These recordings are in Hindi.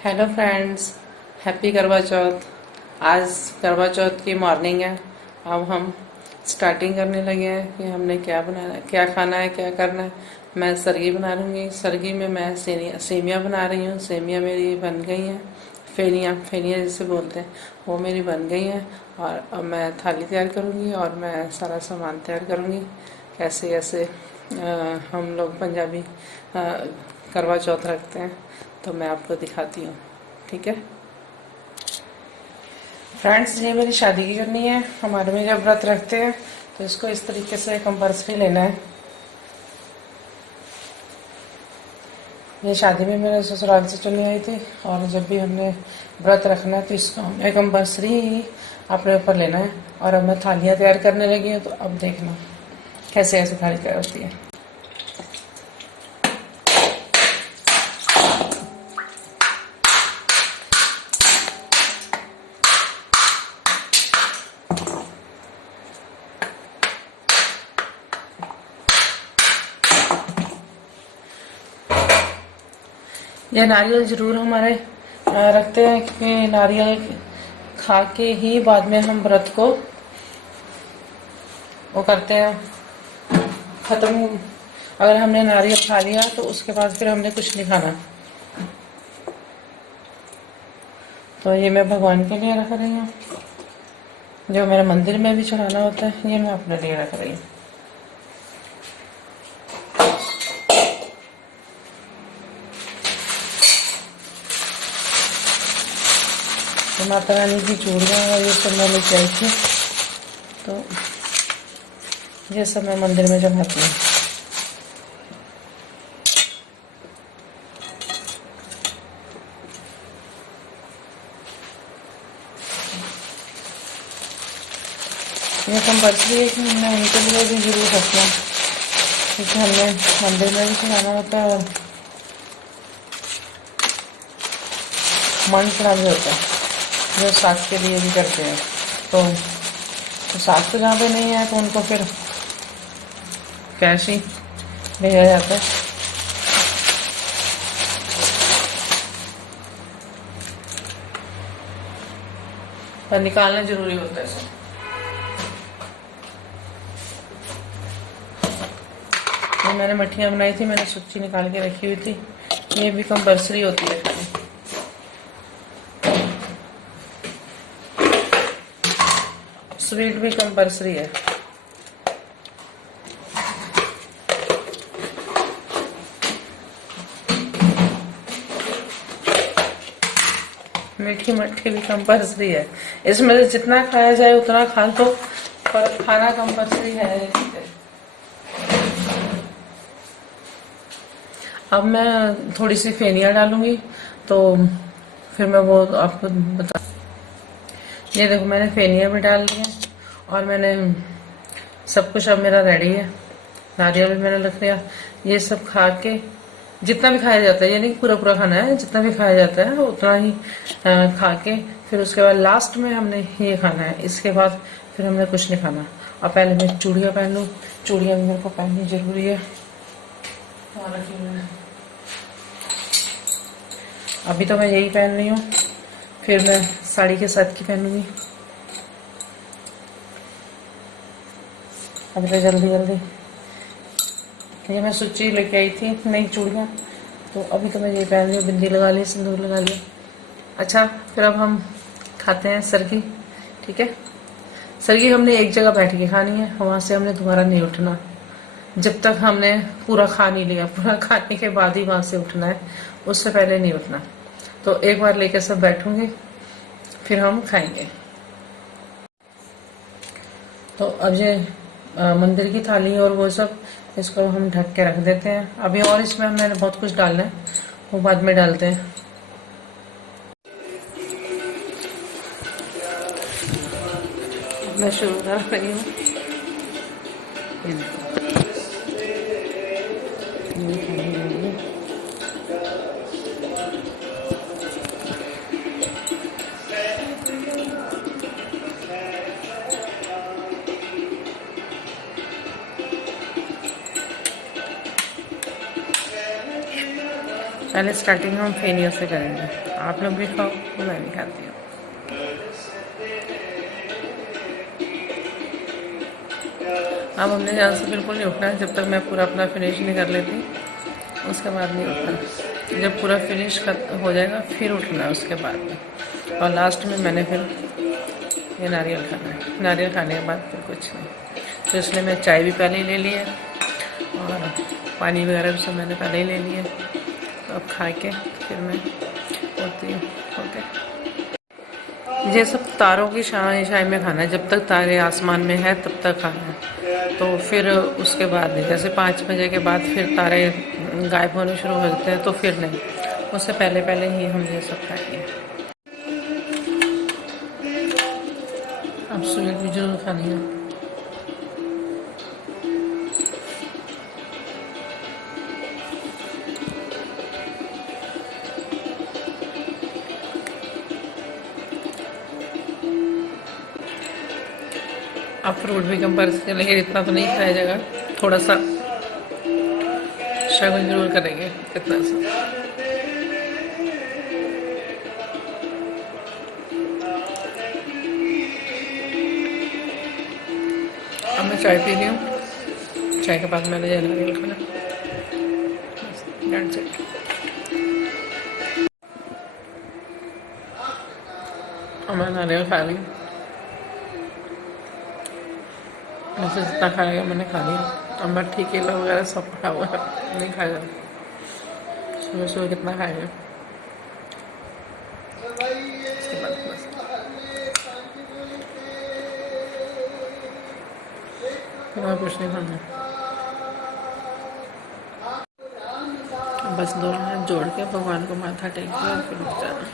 हेलो फ्रेंड्स, हैप्पी करवा चौथ। आज करवा चौथ की मॉर्निंग है। अब हम स्टार्टिंग करने लगे हैं कि हमने क्या बनाना है, क्या खाना है, क्या करना है। मैं सरगी बना लूँगी। सरगी में मैं सेमियाँ बना रही हूँ। सेमियाँ मेरी बन गई हैं। फेनियाँ फेनियाँ जिसे बोलते हैं, वो मेरी बन गई हैं। और अब मैं थाली तैयार करूँगी और मैं सारा सामान तैयार करूँगी। कैसे कैसे हम लोग पंजाबी करवा चौथ रखते हैं, तो मैं आपको दिखाती हूँ। ठीक है फ्रेंड्स, ये मेरी शादी की करनी है। हमारे में जब व्रत रखते हैं तो इसको इस तरीके से कंपल्सरी लेना है। ये शादी में मेरे ससुराल से चली आई थी, और जब भी हमने व्रत रखना है तो इसको हमें कंपल्सरी अपने ऊपर लेना है। और अब मैं थालियाँ तैयार करने लगी हूँ, तो अब देखना कैसे ऐसे थाली तैयार होती है। यह नारियल ज़रूर हमारे रखते हैं, क्योंकि नारियल खा के ही बाद में हम व्रत को वो करते हैं ख़त्म। अगर हमने नारियल खा लिया तो उसके बाद फिर हमने कुछ नहीं खाना। तो ये मैं भगवान के लिए रख रही हूँ। जो मेरे मंदिर में भी चढ़ाना होता है, ये मैं अपने लिए रख रही हूँ। तो माता रानी की चूड़ियाँ और ये सब मैं लेके आई थी, तो ये सब मैं मंदिर में चढ़ाती हूँ। ये कंपल्सरी है कि मैं उनके लिए भी जरूर रखती हूँ, क्योंकि हमने मंदिर में भी चढ़ाना होता है और मन चढ़ा भी होता है, जो सास के लिए भी करते हैं। तो सास तो जहाँ पे नहीं है तो उनको फिर कैश ही भेजा जाता है। पर निकालना जरूरी होता है इसे। ये मैंने मठियाँ बनाई थी, मैंने सूची निकाल के रखी हुई थी। ये भी कंपल्सरी होती है खानी। स्वीट भी कंपल्सरी है। मीठी मट्ठी भी कंपल्सरी है। इसमें से जितना खाया जाए उतना खा लो, पर खाना कंपल्सरी है। अब मैं थोड़ी सी फेनियाँ डालूंगी, तो फिर मैं वो आपको बता। ये देखो, मैंने फेनियाँ भी डाल दी हैं और मैंने सब कुछ अब मेरा रेडी है। नारियल भी मैंने रख लिया। ये सब खा के जितना भी खाया जाता है, ये नहीं पूरा पूरा खाना है, जितना भी खाया जाता है उतना ही खा के फिर उसके बाद लास्ट में हमने ये खाना है। इसके बाद फिर हमने कुछ नहीं खाना। और पहले मैं चूड़ियाँ पहन लूँ। चूड़ियाँ भी मेरे को पहननी जरूरी है। अभी तो मैं यही पहन रही हूँ, फिर मैं साड़ी के साथ की पहनूंगी। अभी तो जल्दी जल्दी ये मैं सूची लेके आई थी नई चूड़ियाँ, तो अभी तो मैं ये पहन रही हूँ। बिंदी लगा ली, सिंदूर लगा लिया। अच्छा, फिर अब हम खाते हैं सरगी। ठीक है, सरगी हमने एक जगह बैठ के खानी है, वहाँ से हमने दोबारा नहीं उठना जब तक हमने पूरा खा नहीं लिया। पूरा खाने के बाद ही वहाँ से उठना है, उससे पहले नहीं उठना। तो एक बार लेकर सब बैठूंगी, फिर हम खाएंगे। तो अब ये मंदिर की थाली और वो सब, इसको हम ढक के रख देते हैं अभी। और इसमें मैंने बहुत कुछ डालना है, वो बाद में डालते हैं। मैं शुरू कर रही हूँ। पहले स्टार्टिंग हम फेनियों से करेंगे। आप लोग भी खाओ, मैं भी खाती हूँ। अब हमने यहाँ से बिल्कुल नहीं उठना है जब तक मैं पूरा अपना फिनिश नहीं कर लेती, उसके बाद नहीं उठना। जब पूरा फिनिश हो जाएगा फिर उठना है उसके बाद में। और लास्ट में मैंने फिर ये नारियल खाना है। नारियल खाने के बाद फिर कुछ नहीं। तो इसलिए मैं चाय भी पहले ही ले ली है और पानी वगैरह भी सब मैंने पहले ही ले लिया। तो अब खा के फिर मैं होती हूँ। ओके, ये सब तारों की शाही में खाना है। जब तक तारे आसमान में है तब तक खाना है। तो फिर उसके बाद नहीं, जैसे 5 बजे के बाद फिर तारे गायब होने शुरू हो जाते हैं तो फिर नहीं, उससे पहले पहले ही हम ये सब खाएंगे। अब स्वीट भी जरूर खानी है। अब फ्रूट भी कंपेरिजन करेंगे, इतना तो नहीं खाया जाएगा, थोड़ा सा शगुन जरूर करेंगे, इतना सा। अब मैं चाय पी रही हूँ। चाय के बाद मैंने ये नारियल खाना। अब मैं नारियल खा रही हूँ। वैसे जितना खाएगा मैंने खा लिया। अब मैं ठीक है वगैरह सब खा हुआ नहीं खाया। सुबह सुबह कितना खाएगा, उसके बाद बस कुछ नहीं खाना। बस दोनों हाथ जोड़ के भगवान को माथा टेक के और फिर उठ जाना।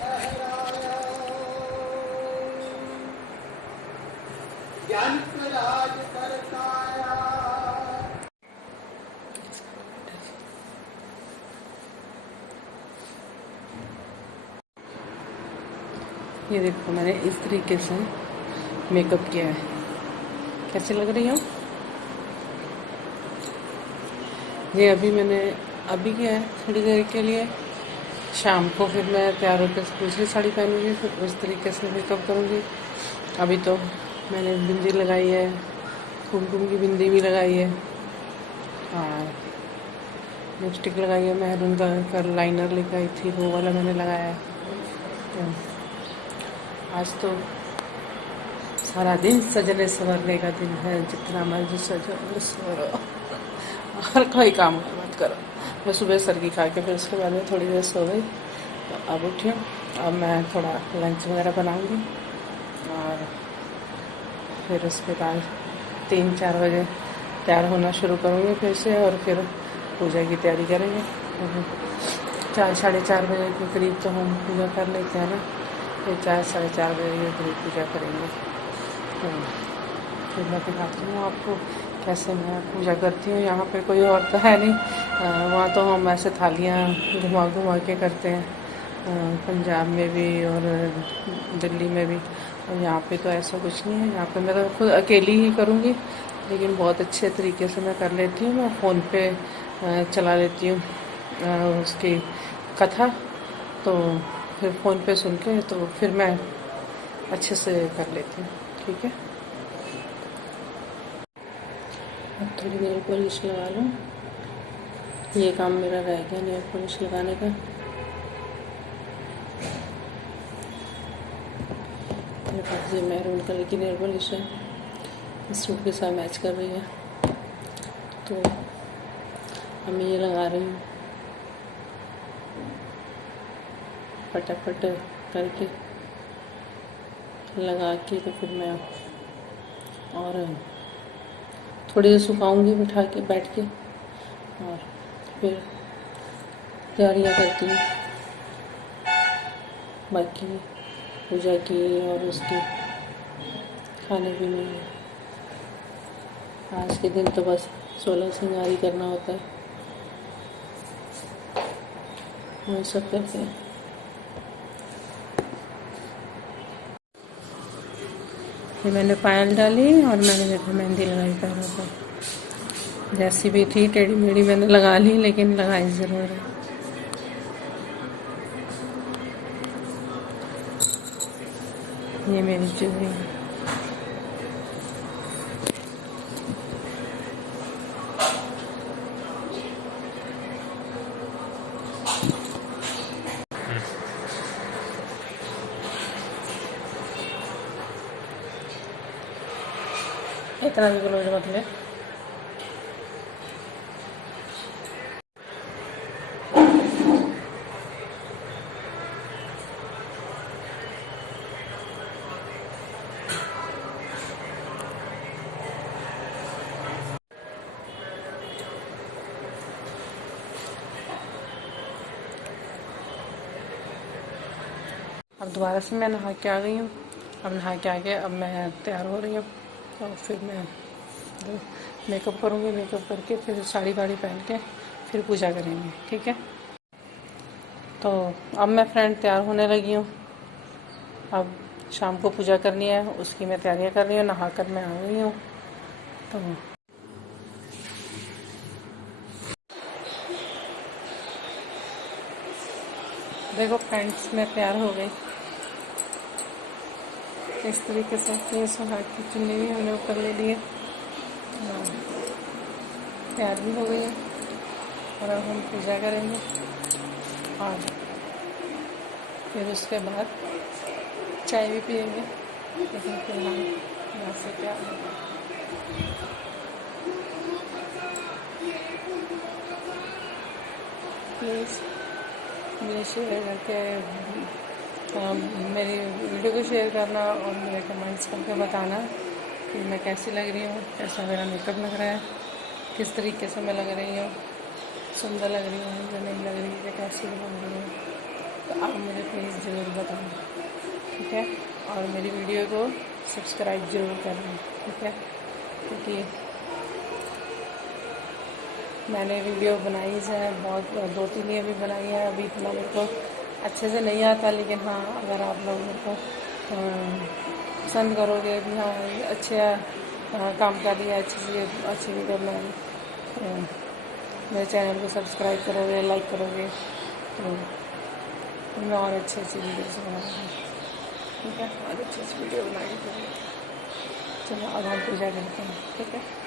ये देखो मैंने इस तरीके से मेकअप किया है, कैसे लग रही हो? ये अभी मैंने किया है थोड़ी देर के लिए। शाम को फिर मैं तैयार होकर दूसरी साड़ी पहनूंगी, फिर उस तरीके से मेकअप करूँगी। अभी तो मैंने बिंदी लगाई है, कुमकुम की बिंदी भी लगाई है और लिपस्टिक लगाई है। मैरून का लाइनर लेकर आई थी, वो वाला मैंने लगाया है। तो आज तो सारा दिन सजने संवरने का दिन है, जितना मर्जी सजो और कोई काम मत करो। मैं सुबह सर्गी खा के फिर उसके बाद में थोड़ी देर सो गई, तो अब उठी हूँ। अब मैं थोड़ा लंच वगैरह बनाऊंगी और फिर उसके बाद 3-4 बजे तैयार होना शुरू करूँगी फिर से, और फिर पूजा की तैयारी करेंगे। 4-4:30 बजे के करीब तो हम पूजा कर लेते हैं ना, फिर 4-4:30 बजे के करीब पूजा करेंगे। तो फिर मैं दिखाती हूँ आपको कैसे मैं पूजा करती हूँ। यहाँ पे कोई और तो है नहीं, वहाँ तो हम ऐसे थालियाँ घुमा घुमा के करते हैं, पंजाब में भी और दिल्ली में भी। और यहाँ पे तो ऐसा कुछ नहीं है। यहाँ पे मैं तो खुद अकेली ही करूँगी, लेकिन बहुत अच्छे तरीके से मैं कर लेती हूँ। मैं फ़ोन पे चला लेती हूँ उसकी कथा, तो फिर फ़ोन पे सुन के तो फिर मैं अच्छे से कर लेती हूँ। ठीक है, अब थोड़ी देर पॉलिश लगा लूँ। ये काम मेरा रह गया नेल पॉलिश लगाने का। मेरे पास ये मैरून कलर की नेल पॉलिश है, इस सूट के साथ मैच कर रही है, तो अब मैं ये लगा रही हूँ फटाफट करके लगा के। तो फिर मैं और थोड़ी देर सुखाऊंगी बैठ के, और फिर तैयारियाँ करती हूँ बाकी पूजा की और उसकी खाने पीने की। आज के दिन तो बस 16 श्रृंगार ही करना होता है, वही सब करते हैं। फिर मैंने पायल डाली और मैंने देखो मेहंदी लगाई पैरों पर। जैसी भी थी टेढ़ी मेढ़ी मैंने लगा ली, लेकिन लगाई ज़रूर है। ये मेरी ज्वेलरी है। इतना भी क्लोज मत ले। अब दोबारा से मैं नहा के आ गई हूँ। अब नहा के आ गया, अब मैं तैयार हो रही हूँ और फिर मैं मेकअप करूँगी। मेकअप करके फिर साड़ी वाड़ी पहन के फिर पूजा करेंगे, ठीक है। तो अब मैं फ्रेंड तैयार होने लगी हूँ। अब शाम को पूजा करनी है, उसकी मैं तैयारियाँ कर रही हूँ। नहा कर मैं आ गई हूँ। तो देखो फ्रेंड्स, मैं तैयार हो गई इस तरीके से। ये सुहाग की चुन्नी भी हमने ऊपर ले लिए, तैयार भी हो गई है। और अब हम पूजा करेंगे और फिर उसके बाद चाय भी पिएंगे। लेकिन फिलहाल यहाँ से क्या प्लीज़ मुझे शेयर करके मेरी वीडियो को शेयर करना और मेरे कमेंट्स करके बताना कि मैं कैसी लग रही हूँ, कैसा मेरा मेकअप लग रहा है, किस तरीके से मैं लग रही हूँ, सुंदर लग रही हूँ या नहीं लग रही है, कैसी लग रही हूँ। तो आप मुझे प्लीज़ ज़रूर बताना, ठीक है। और मेरी वीडियो को सब्सक्राइब ज़रूर करना, ठीक है। क्योंकि मैंने वीडियो बनाई है बहुत, 2-3 ये भी बनाई है। अभी इतना मेरे को अच्छे से नहीं आता, लेकिन हाँ, अगर आप लोग मेरे को पसंद करोगे भी, हाँ अच्छे काम कर रही है, अच्छी वीडियो बनाई, तो मेरे चैनल को सब्सक्राइब करोगे, लाइक करोगे, तो मैं और अच्छी वीडियोस बनाऊँगी, ठीक है। और अच्छी वीडियो बनाएंगे। चलो अब हम पूजा करते हैं, ठीक है।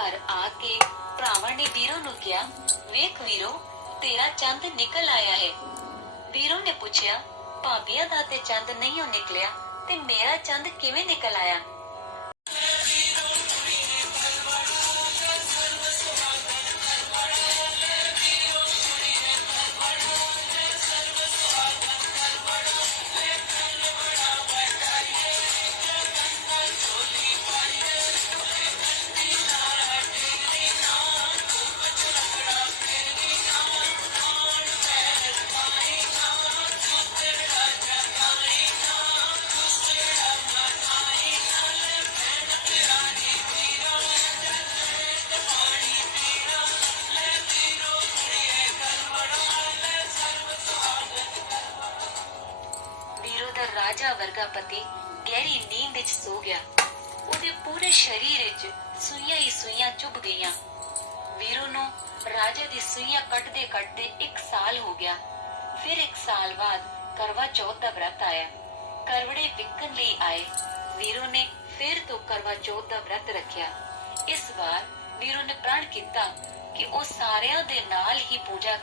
घर आके भरावां ने वीरों ਨੂੰ किया, ਵੇਖ ਵੀਰੋ तेरा चंद निकल आया है। वीरों ने पूछा, भाबिया दा ते चंद नहीं निकलिया ते मेरा चंद किवें निकल आया। राजा वर्गा पति गहरी नींद विच सो गया। ਉਹਦੇ पूरे शरीर विच सुइयां ही सुइयां चुभ गईयां। वीरू ਨੂੰ राजा दी सुइयां कटदे कटदे 1 साल हो गया। फिर 1 साल बाद करवा चौथ दा व्रत आया। करवड़े विकन लई आए। वीरू ने फिर तो करवा चौथ दा व्रत रखिया। इस बार वीरू ने प्रण किया कि ਉਹ ਸਾਰਿਆਂ ਦੇ ਨਾਲ ही पूजा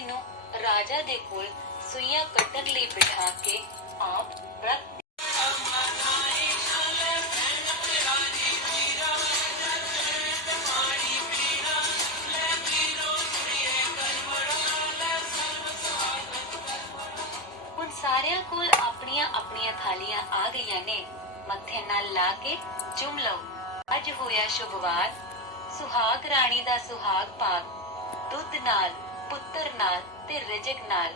ਕੁੜੀ ਨੂੰ ਰਾਜਾ ਦੇ ਕੋਲ ਸੂਈਆਂ ਕੱਟਣ ਲਈ ਬਿਠਾ ਕੇ ਆਪ व्रत ਹੁਣ ਸਾਰਿਆਂ ਕੋਲ ਆਪਣੀਆਂ ਆਪਣੀਆਂ ਥਾਲੀਆਂ ਆ ਗਈਆਂ ਨੇ। ਮੱਥੇ ਨਾਲ ਲਾ ਕੇ ਚੁੰਮ ਲਓ। ਅੱਜ ਹੋਇਆ ਸ਼ੁਭਵਾਰ, ਸੁਹਾਗ ਰਾਣੀ ਦਾ ਸੁਹਾਗ ਭਾਗ, ਦੁੱਧ ਨਾਲ, ਪੁੱਤਰ ਨਾਲ ਤੇ ਰਿਜਕ ਨਾਲ।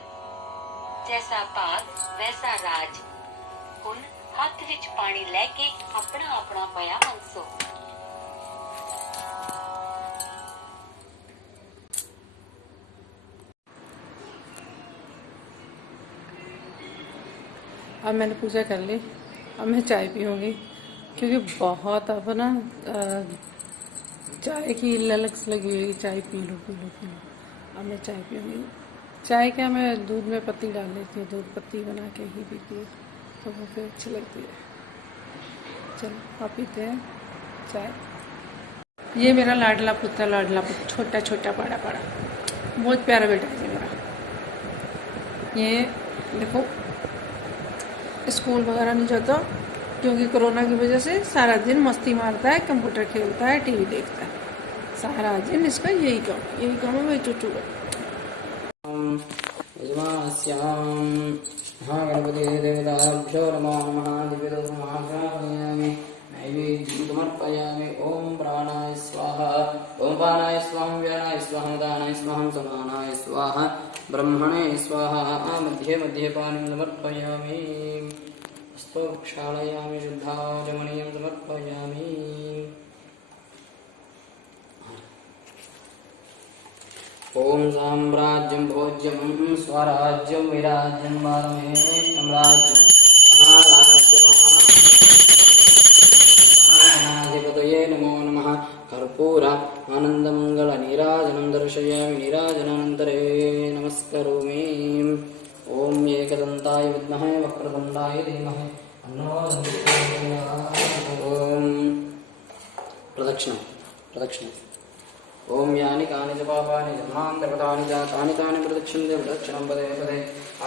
ਜੈਸਾ ਭਾਗ ਵੈਸਾ ਰਾਜ। ਹੁਣ ਹੱਥ ਵਿੱਚ ਪਾਣੀ ਲੈ ਕੇ ਆਪਣਾ ਆਪਣਾ ਪਿਆ ਹੰਸੋ। अब मैंने पूजा कर ली। अब मैं चाय पीऊँगी क्योंकि बहुत अब ना चाय की ललक लगी हुई, चाय P low P low P low. अब मैं चाय पीऊँगी। चाय क्या, मैं दूध में पत्ती डाल लेती हूँ, दूध पत्ती बना के ही पीती हूँ, तो वो फिर अच्छी लगती है। चलो अब पीते हैं चाय। ये मेरा लाडला पुत्र, छोटा छोटा बड़ा बड़ा बहुत प्यारा बेटा है मेरा। ये देखो स्कूल वगैरह नहीं जाता क्योंकि कोरोना की वजह से सारा दिन मस्ती मारता है, कंप्यूटर खेलता है, टीवी देखता है, सारा दिन इसका यही काम है। वही चुचू है। महागणपति देवताभ्यो नमः। महागणपति नैवेद्यं समर्पयामि। ओम प्राणाय स्वाहा, ओम पानाय स्वाहा, व्यानाय स्वाहा, दानाय स्वाहा, समानाय स्वाहा, ब्रह्मणे स्वाहा। मध्ये मध्ये पानीं समर्पयामि। हस्तो प्रक्षालयामि, शुद्धाचमनीयं समर्पयामि। ओम साम्राज्यं भोज्यं स्वराज्यं विराज्यं वारमे साम्राज्यं महाराज्यं महागणाधिपतये नमो नमः। कर्पूर आनंदमंगल नीराजनं दर्शयामि। नीराजनानन्तरे नमस्करोमि। ओम एकदन्ताय विद्महे वक्रतुण्डाय धीमहि तन्नो दन्ति प्रचोदयात्। ओम प्रदक्षिणम्। ओम यानि कानि च पापानि जन्मान्तरकृतानि च तानि तानि प्रदक्षिण्यन्ते प्रदक्षिणं पदे पदे।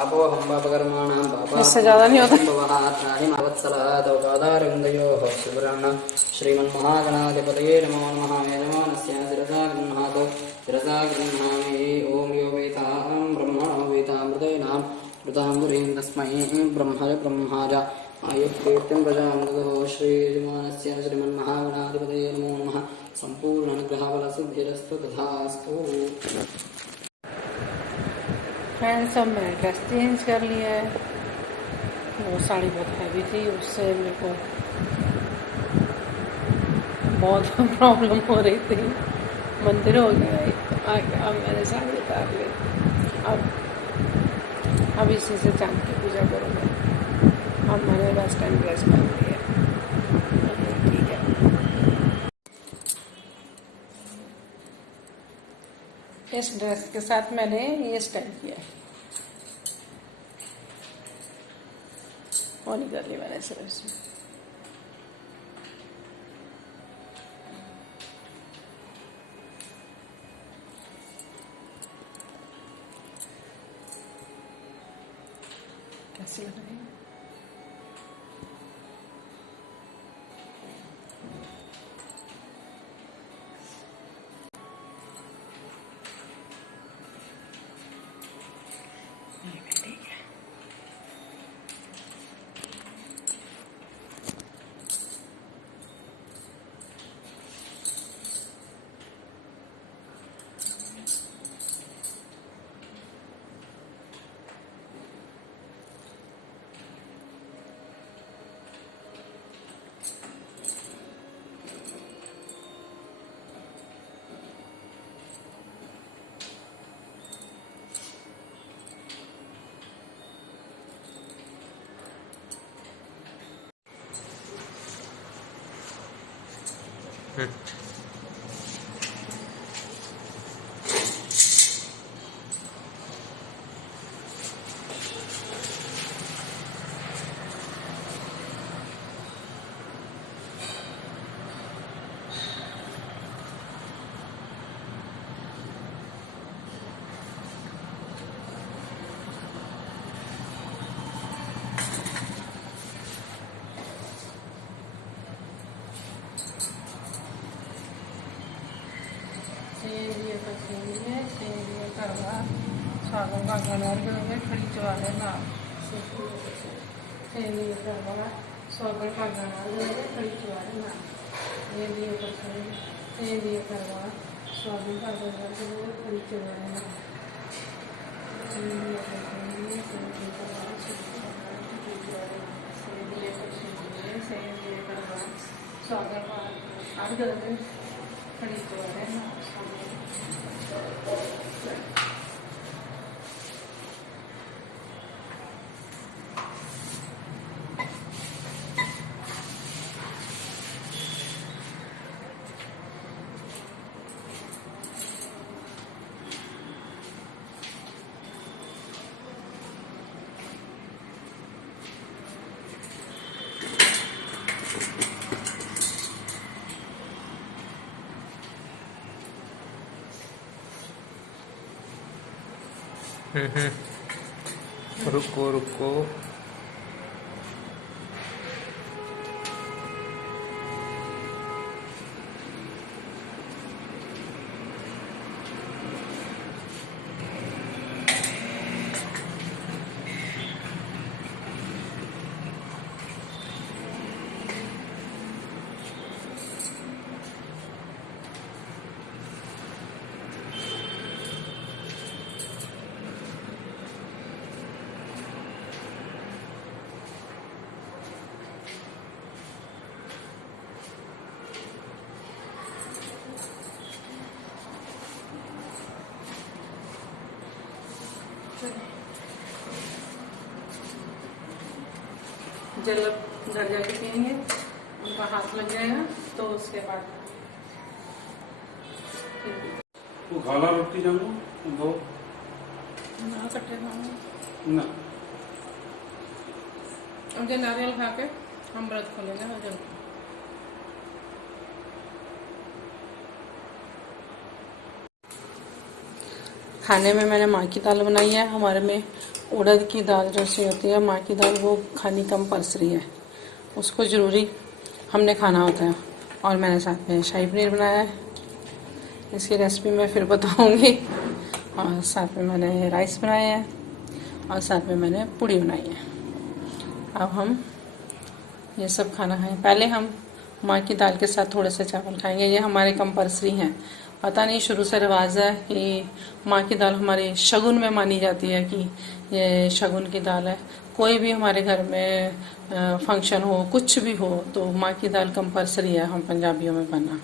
आपोऽहं पापकर्माणां इससे ज़्यादा नहीं होता। पापात्मानि वत्सलः तव पादारविन्दयोः सुब्रह्मण्य श्रीमन्महागणाधिपतये नमो नमः। यजमानस्य शिरसा गृह्णामि। ओम यो वेतां ब्रह्मणो वेतामृतेनां मृताम्बुरीं तस्मै ब्रह्माज आयुर्कीर्तिं प्रजां ददौ। श्रीयजमानस्य श्रीमन्महागणाधिपतये नमो नमः। संपूर्ण अनुग्रहफलसिद्धिरस्तु तथास्तु। फ्रेंड्स अब मैंने ड्रेस चेंज कर लिया है। वो साड़ी बहुत हैवी थी, उससे मेरे को बहुत प्रॉब्लम हो रही थी। मंदिर हो गया अब मैंने साड़ी उतार ली। अब इसी से चांद की पूजा करूँगा। अब मैंने वेस्टर्न ड्रेस पहन ली है, ठीक है। इस ड्रेस के साथ मैंने ये स्टाइल किया है, और निकाल ली मैंने सिर्फ इसमें। कैसी लग रही है? पसीने से लिए करवा सागों का गनर करोगे खड़ी चवारे ना से लिए करवा सागों का गनर करोगे खड़ी चवारे ना ये लिए पसीने से लिए करवा सागों का गनर करोगे खड़ी चवारे ना से लिए पसीने से लिए करवा से लिए करवा सागों का आगे करोगे खड़ी चवारे ना रुको रुको जल घर जाके पियेंगे, उनका हाथ लग जाएगा तो उसके बाद वो खाला रोटी जानो दो ना कट्टे खाओ ना और जो नारियल खा के हम व्रत खोलेंगे ना जल खाने में मैंने माँ की दाल बनाई है। हमारे में उड़द की दाल जैसी होती है माँ की दाल, वो खानी कंपल्सरी है, उसको ज़रूरी हमने खाना होता है। और मैंने साथ में शाही पनीर बनाया है, इसकी रेसिपी मैं फिर बताऊंगी। और साथ में मैंने राइस बनाया है और साथ में मैंने पूड़ी बनाई है। अब हम ये सब खाना खाएं। पहले हम माँ की दाल के साथ थोड़े से चावल खाएंगे, ये हमारे कंपल्सरी हैं। पता नहीं शुरू से रिवाज है कि माँ की दाल हमारे शगुन में मानी जाती है कि ये शगुन की दाल है। कोई भी हमारे घर में फंक्शन हो, कुछ भी हो, तो माँ की दाल कंपल्सरी है हम पंजाबियों में बनना।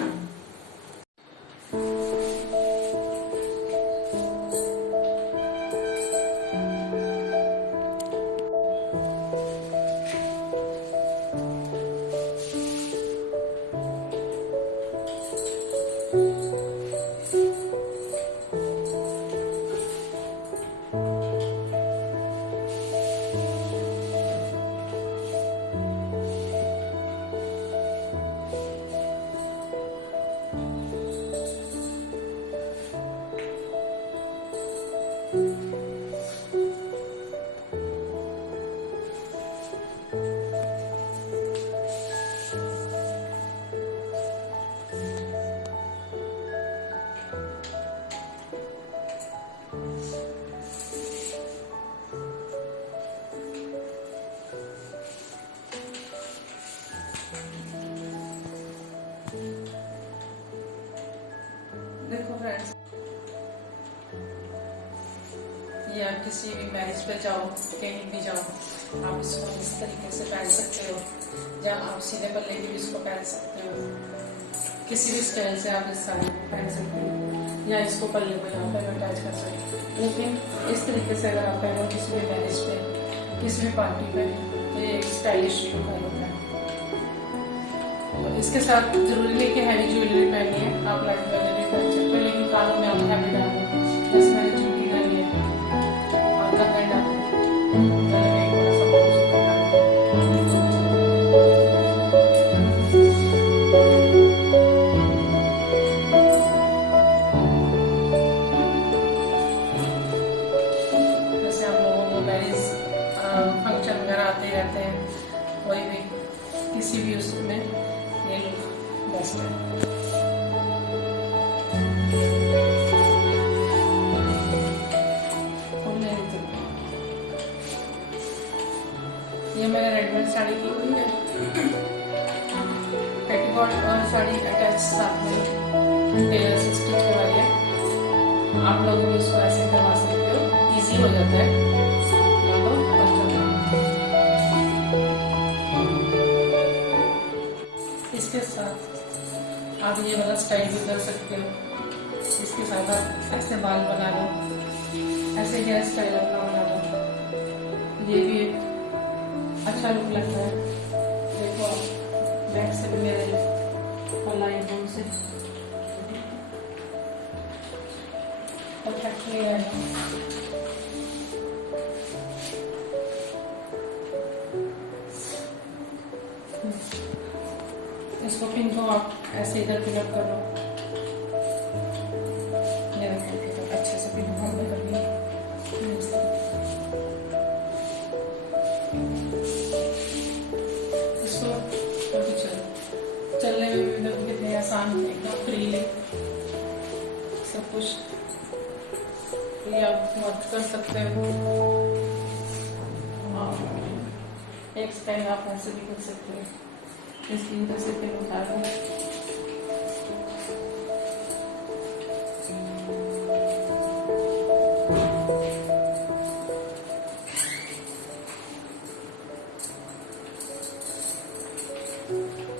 देखो फ्रेंड्स, या किसी भी मैरिज पे जाओ, कहीं भी जाओ, आप इसको इस तरीके से पहन सकते हो, या आप सीधे पल्ले की भी इसको पहन सकते हो। किसी भी स्टाइल से आप इस साड़ी को पहन सकते हो, या इसको पल्ले को यहाँ पर अटैच कर सकते हो। लेकिन इस तरीके से अगर आप पहनो किसी भी मैरिज पे, किसी भी पार्टी पे, तो ये एक स्टाइलिश लुक होता है। तो इसके साथ जरूरी नहीं कि हैवी ज्वेलरी पहनी है, आप लाइट ज्वेलरी पहन सकते हो, लेकिन कानों में आप हैवी डालो, जैसे मैंने झुमकी डाली है और कंगन डाली है, गले में एक बड़ा सा मंगलसूत्र डाला है। जैसे हम लोगों को मैरिज फंक्शन वगैरह आते रहते हैं, कोई भी किसी भी उसमें ये लुक बेस्ट है। साड़ी की हुई है, पेटीकोट और साड़ी अटैच साथ में टेलर से स्टिच करवाई है। आप लोग भी इसको ऐसे करवा सकते हो, इजी हो जाता है। इसके साथ आप ये वाला स्टाइल भी कर सकते हो। इसके साथ आप ऐसे बाल बना लो, ऐसे हेयर स्टाइल अपना बना लो, ये भी एक अच्छा लुक लगता है। देखो बैक से भी मेरे लाइन बोन से परफेक्टली है। इसको पिन को आप ऐसे इधर पिन कर लो, ये देखो अच्छे से पिन को कर लिया। इसको अभी चलने में भी देखो कितने आसान है, एकदम फ्रीली सब कुछ ये आप मत कर सकते हो। एक स्टाइल आप ऐसे भी कर सकते हो, इसकी इधर से पिन उतार दो।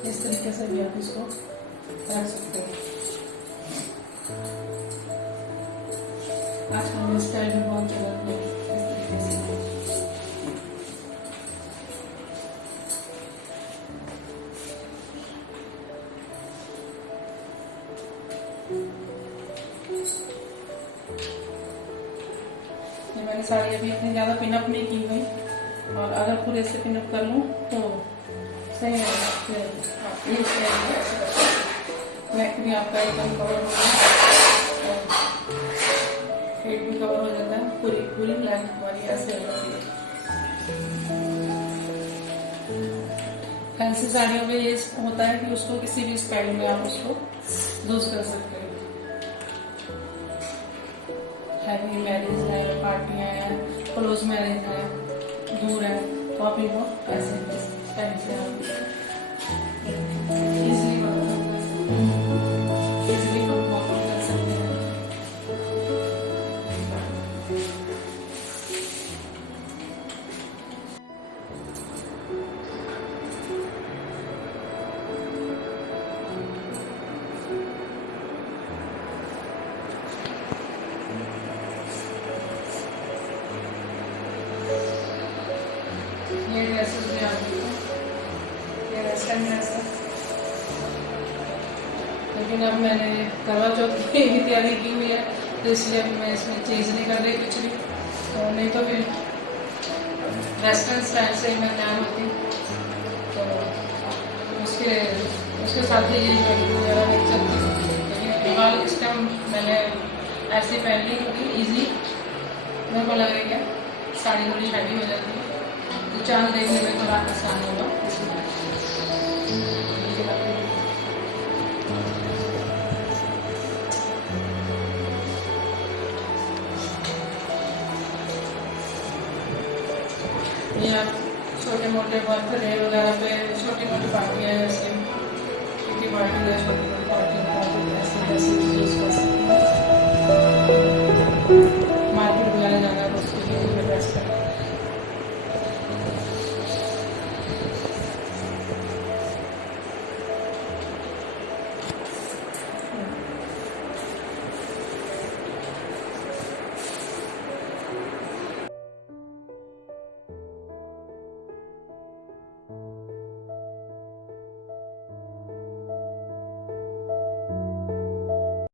इस तरीके से भी आप इसको कर सकते हो। आजकल में स्टाइल भी बहुत चल रही है इस तरीके से। ये मैंने साड़ी अभी इतनी ज़्यादा पिनअप नहीं की हुई, और अगर पूरे से पिनअप कर लूँ तो सही रहेगा। फिर ये स्टाइल ऐसे कर सकते हो। नेक भी आपका एकदम कवर हो गया और हेड भी कवर हो जाता है, पूरी पूरी लेंथ हमारी ऐसे हो जाती है। फैंसी साड़ियों में ये होता है कि उसको किसी भी स्टाइल में आप उसको यूज कर सकते हो। हैवी मैरिज है, पार्टियां हैं, क्लोज मैरिज है, दूर है, तो आप इनको ऐसे टाइम से आप इजीली कर सकते हैं। ये ड्रेसेस भी आती है, ये वेस्टर्न ड्रेस है, लेकिन अब मैंने करवा चौथ की भी तैयारी की हुई है, तो इसलिए अब मैं इसमें चेंज नहीं कर रही कुछ भी। तो नहीं तो फिर वेस्टर्न स्टाइल से मैं तैयार होती, तो उसके साथ ही ये ज्वेलरी वगैरह नहीं चलती। लेकिन फिलहाल इस टाइम मैंने ऐसे पहन ली क्योंकि ईजी मेरे को लग रही है, साड़ी थोड़ी हैवी हो जाती है तो चांद देखने में थोड़ा आसान होगा इसलिए। ये आप छोटे मोटे बर्थडे वगैरह पे, छोटी मोटी पार्टियाँ जैसे किटी पार्टी या